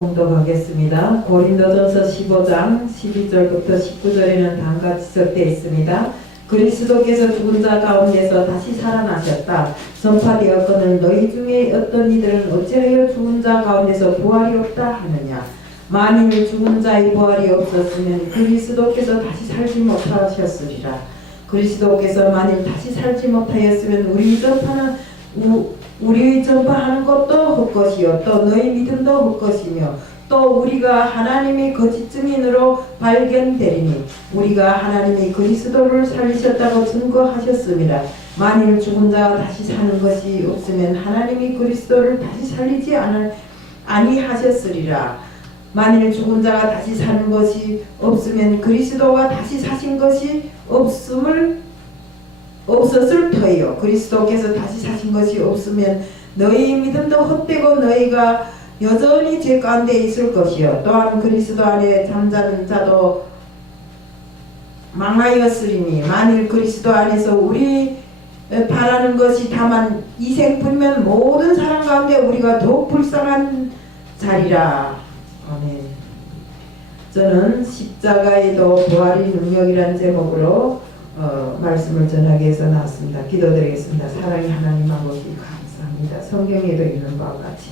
봉독하겠습니다. 고린도전서 15장 12절부터 19절에는 다음같이 적되어 있습니다. 그리스도께서 죽은 자 가운데서 다시 살아나셨다. 전파되었거늘 너희 중에 어떤 이들은 어찌하여 죽은 자 가운데서 부활이 없다 하느냐. 만일 죽은 자의 부활이 없었으면 그리스도께서 다시 살지 못하셨으리라. 그리스도께서 만일 다시 살지 못하였으면 우리의 전파하는 것도 헛것이요 또 너희 믿음도 헛것이며 또 우리가 하나님의 거짓 증인으로 발견되리니 우리가 하나님이 그리스도를 살리셨다고 증거하셨습니다. 만일 죽은 자가 다시 사는 것이 없으면 하나님이 그리스도를 다시 살리지 아니하셨으리라. 만일 죽은 자가 다시 사는 것이 없으면 그리스도가 다시 사신 것이 없었을 터이요. 그리스도께서 다시 사신 것이 없으면 너희 믿음도 헛되고 너희가 여전히 죄 가운데 있을 것이요. 또한 그리스도 안에 잠자는 자도 망하였으리니 만일 그리스도 안에서 우리 바라는 것이 다만 이생뿐이면 모든 사람 가운데 우리가 더욱 불쌍한 자리라. 아멘. 저는 십자가에도 부활의 능력이라는 제목으로 말씀을 전하기 위해서 나왔습니다. 기도드리겠습니다. 사랑의 하나님 아버지 감사합니다. 성경에도 있는 바와 같이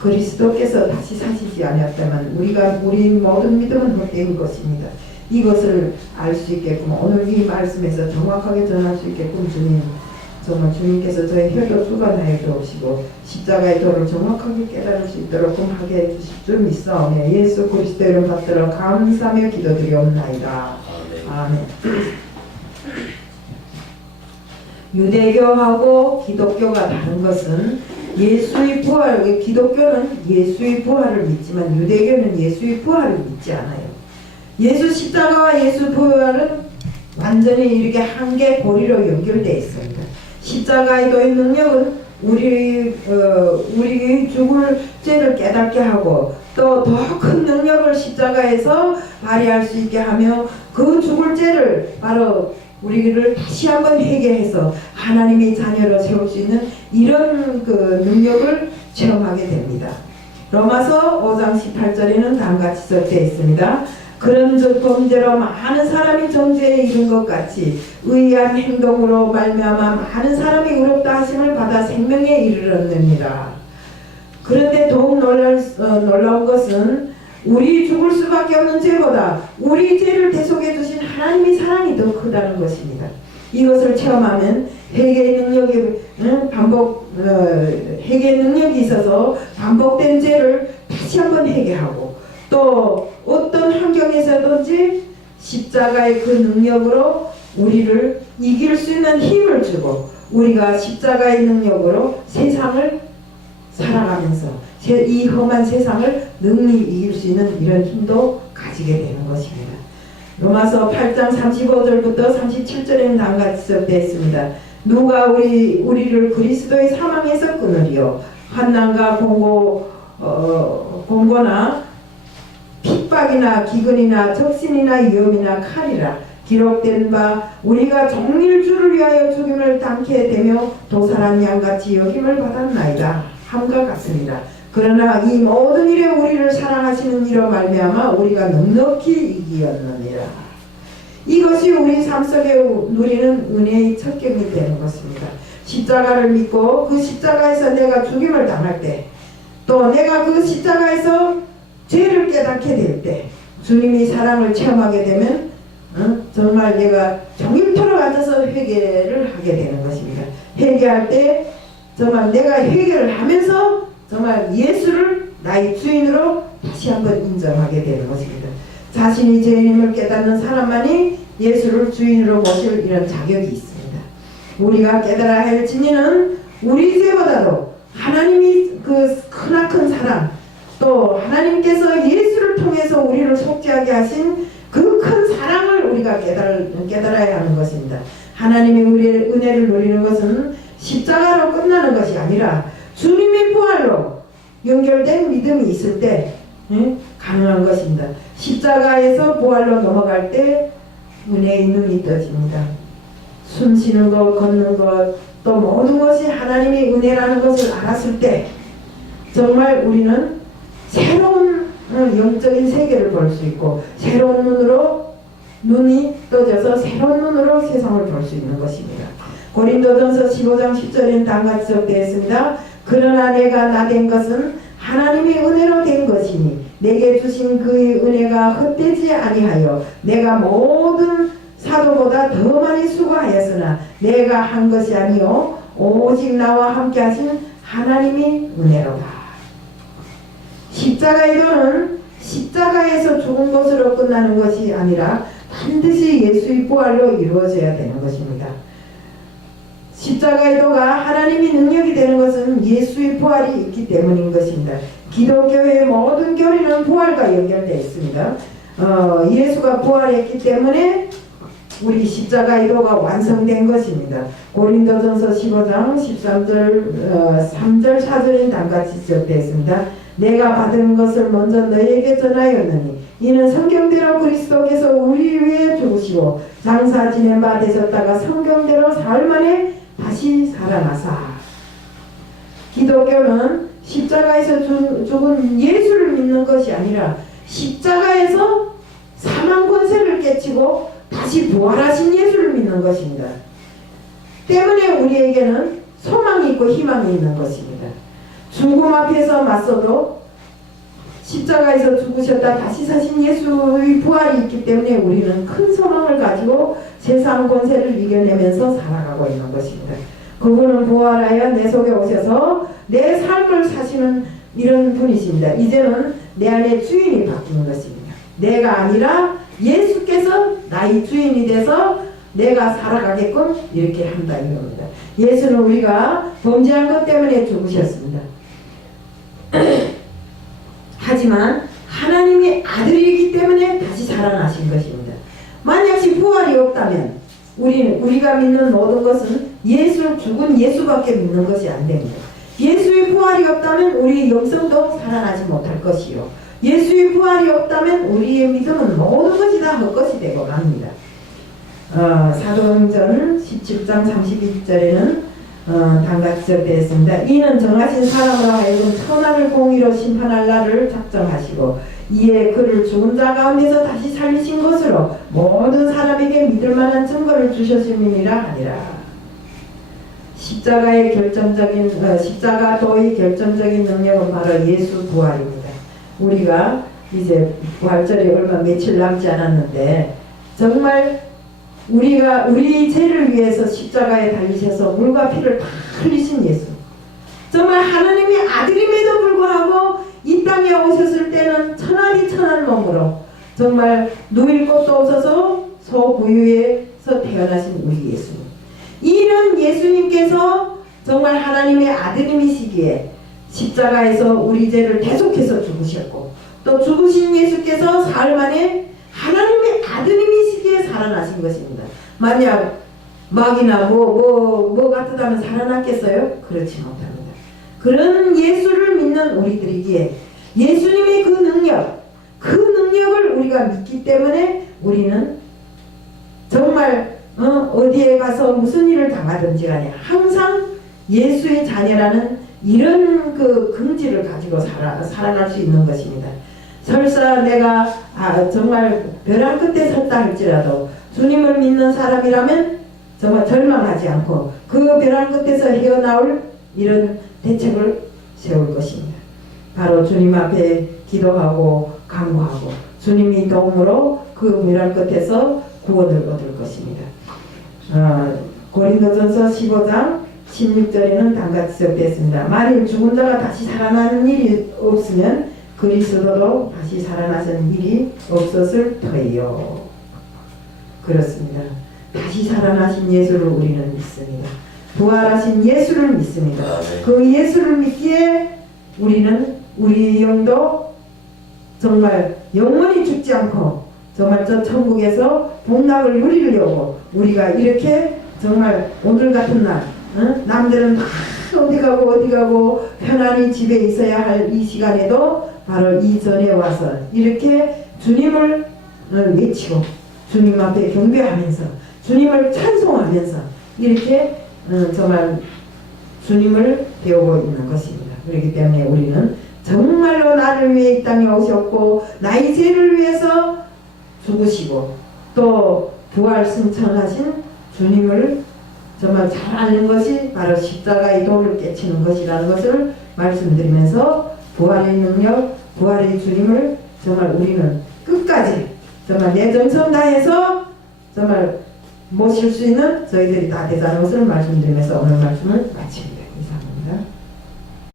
그리스도께서 다시 사시지 않았다면 우리 모든 믿음은 헛된 것입니다. 이것을 알 수 있게끔 오늘 이 말씀에서 정확하게 전할 수 있게끔 주님 정말 주님께서 저의 혀도 주관하여 주옵시고 십자가의 도를 정확하게 깨달을 수 있도록 하게 해주실 줄 믿사오며 예수 그리스도 이름 받들어 감사하며 기도드리옵나이다. 아멘. 유대교하고 기독교가 다른 것은 예수의 부활, 기독교는 예수의 부활을 믿지만 유대교는 예수의 부활을 믿지 않아요. 예수 십자가와 예수 부활은 완전히 이렇게 한계 고리로 연결되어 있습니다. 십자가의 도의 능력은 우리의 죽을 죄를 깨닫게 하고 또 더 큰 능력을 십자가에서 발휘할 수 있게 하며 그 죽을 죄를 바로 우리를 다시 한번 회개해서 하나님의 자녀로 세울 수 있는 이런 그 능력을 체험하게 됩니다. 로마서 5장 18절에는 다음같이 적되어 있습니다. 그런즉 범죄로 많은 사람이 정죄에 이른 것 같이 의한 행동으로 말미암아 많은 사람이 의롭다 하심을 받아 생명에 이르렀느니라. 그런데 더욱 놀라운 것은 우리 죽을 수밖에 없는 죄보다 우리 죄를 대속해 주신 하나님의 사랑이 더 크다는 것입니다. 이것을 체험하면 회개의 능력이 있어서 반복된 죄를 다시 한번 회개하고 또 어떤 환경에서든지 십자가의 그 능력으로 우리를 이길 수 있는 힘을 주고 우리가 십자가의 능력으로 세상을 살아가면서 이 험한 세상을 능히 이길 수 있는 이런 힘도 가지게 되는 것입니다. 로마서 8장 35절부터 37절에는 다음같이 적되어 있습니다. 누가 우리를 그리스도의 사망에서 끊으리요. 환난과 공고나 핍박이나 기근이나 적신이나 위험이나 칼이라 기록된 바 우리가 종일 주를 위하여 죽임을 당케 되며 도살한 양같이 여김을 받았나이다 함과 같으니라. 그러나 이 모든 일에 우리를 사랑하시는 이로 말미암아 우리가 넉넉히 이기었느니라. 이것이 우리 삶 속에 누리는 은혜의 첫 경이 되는 것입니다. 십자가를 믿고 그 십자가에서 내가 죽임을 당할 때 또 내가 그 십자가에서 죄를 깨닫게 될 때 주님의 사랑을 체험하게 되면 정말 내가 종일토록 앉아서 회개를 하게 되는 것입니다. 회개할 때 정말 내가 회개를 하면서 정말 예수를 나의 주인으로 다시 한번 인정하게 되는 것입니다. 자신이 죄인임을 깨닫는 사람만이 예수를 주인으로 모실 이런 자격이 있습니다. 우리가 깨달아야 할 진리는 우리 죄보다도 하나님이 그 크나큰 사랑 또 하나님께서 예수를 통해서 우리를 속죄하게 하신 그 큰 사랑을 우리가 깨달아야 하는 것입니다. 하나님의 우리의 은혜를 누리는 것은 십자가로 끝나는 것이 아니라 주님의 부활로 연결된 믿음이 있을 때 가능한 것입니다. 십자가에서 부활로 넘어갈 때 은혜의 눈이 떠집니다. 숨 쉬는 것, 걷는 것, 또 모든 것이 하나님의 은혜라는 것을 알았을 때 정말 우리는 새로운 우리는 영적인 세계를 볼 수 있고 새로운 눈으로 눈이 떠져서 새로운 눈으로 세상을 볼 수 있는 것입니다. 고린도전서 15장 10절에는 다음같이 적되어 있습니다. 그러나 내가 나된 것은 하나님의 은혜로 된 것이니 내게 주신 그의 은혜가 헛되지 아니하여 내가 모든 사도보다 더 많이 수고하였으나 내가 한 것이 아니요 오직 나와 함께 하신 하나님의 은혜로다. 십자가의 도는 십자가에서 죽은 것으로 끝나는 것이 아니라 반드시 예수의 부활로 이루어져야 되는 것입니다. 십자가의 도가 하나님의 능력이 되는 것은 예수의 부활이 있기 때문인 것입니다. 기독교의 모든 교리는 부활과 연결되어 있습니다. 예수가 부활했기 때문에 우리 십자가의 도가 완성된 것입니다. 고린도전서 15장 13절 3절 4절인 다음같이 지적되어 있습니다. 내가 받은 것을 먼저 너희에게 전하였느니 이는 성경대로 그리스도께서 우리 위해 죽으시고 장사 지낸 바 되셨다가 성경대로 사흘 만에 다시 살아나사. 기독교는 십자가에서 죽은 예수를 믿는 것이 아니라 십자가에서 사망 권세를 깨치고 다시 부활하신 예수를 믿는 것입니다. 때문에 우리에게는 소망이 있고 희망이 있는 것입니다. 죽음 앞에서 맞서도 십자가에서 죽으셨다 다시 사신 예수의 부활이 있기 때문에 우리는 큰 소망을 가지고 세상 권세를 이겨내면서 살아가고 있는 것입니다. 그분은 부활하여 내 속에 오셔서 내 삶을 사시는 이런 분이십니다. 이제는 내 안에 주인이 바뀌는 것입니다. 내가 아니라 예수께서 나의 주인이 돼서 내가 살아가게끔 이렇게 한다 이겁니다. 예수는 우리가 범죄한 것 때문에 죽으셨습니다. 하지만 하나님의 아들이기 때문에 다시 살아나신 것입니다. 만약시 부활이 없다면 우리가 믿는 모든 것은 죽은 예수밖에 믿는 것이 안 됩니다. 예수의 부활이 없다면 우리의 영성도 살아나지 못할 것이요. 예수의 부활이 없다면 우리의 믿음은 모든 것이 다 헛것이 되고 맙니다. 사도행전 17장 32절에는 다음같이 적되어 있습니다. 이는 정하신 사람으로 하여금 천하를 공의로 심판할 날을 작정하시고 이에 그를 죽은 자 가운데서 다시 살리신 것으로 모든 사람에게 믿을 만한 증거를 주셨음이니라 하니라. 십자가도의 결정적인 능력은 바로 예수 부활입니다. 우리가 이제 부활절이 얼마 며칠 남지 않았는데 정말 우리 죄를 위해서 십자가에 달리셔서 물과 피를 다 흘리신 예수, 정말 하나님의 아들임에도 불구하고 이 땅에 오셨을 때는 천하리 천한 몸으로 정말 누일 곳도 없어서 소부유에서 태어나신 우리 예수님, 이런 예수님께서 정말 하나님의 아들임이시기에 십자가에서 우리 죄를 대속해서 죽으셨고 또 죽으신 예수께서 사흘 만에 하나님의 아들님이시기에 살아나신 것입니다. 만약 막이나 뭐 같다면 살아났겠어요? 그렇지 못합니다. 그런 예수를 믿는 우리들이기에 예수님의 그 능력을 우리가 믿기 때문에 우리는 정말 어디에 가서 무슨 일을 당하든지 간에 항상 예수의 자녀라는 이런 그 긍지를 가지고 살아날 수 있는 것입니다. 설사 내가 정말 벼랑 끝에 섰다 할지라도 주님을 믿는 사람이라면 정말 절망하지 않고 그 벼랑 끝에서 헤어나올 이런 대책을 세울 것입니다. 바로 주님 앞에 기도하고 간구하고 주님이 도움으로 그 벼랑 끝에서 구원을 얻을 것입니다. 고린도전서 15장 16절에는 다음같이 적되어 있습니다. 만일 죽은 자가 다시 살아나는 일이 없으면 그리스도도 다시 살아나신 일이 없었을 터이요. 그렇습니다. 다시 살아나신 예수를 우리는 믿습니다. 부활하신 예수를 믿습니다. 그 예수를 믿기에 우리는 우리 영도 정말 영원히 죽지 않고 정말 저 천국에서 복락을 누리려고 우리가 이렇게 정말 오늘 같은 날 남들은 다 어디 가고 편안히 집에 있어야 할 이 시간에도 바로 이 전에 와서 이렇게 주님을 외치고 주님 앞에 경배하면서 주님을 찬송하면서 이렇게 정말 주님을 배우고 있는 것입니다. 그렇기 때문에 우리는 정말로 나를 위해 이 땅에 오셨고 나의 죄를 위해서 죽으시고 또 부활 승천하신 주님을 정말 잘 아는 것이 바로 십자가의 도를 깨치는 것이라는 것을 말씀드리면서 부활의 능력, 부활의 주님을 정말 우리는 끝까지 정말 내 정성 다해서 정말 모실 수 있는 저희들이 다 되자는 것을 말씀드리면서 오늘 말씀을 마칩니다.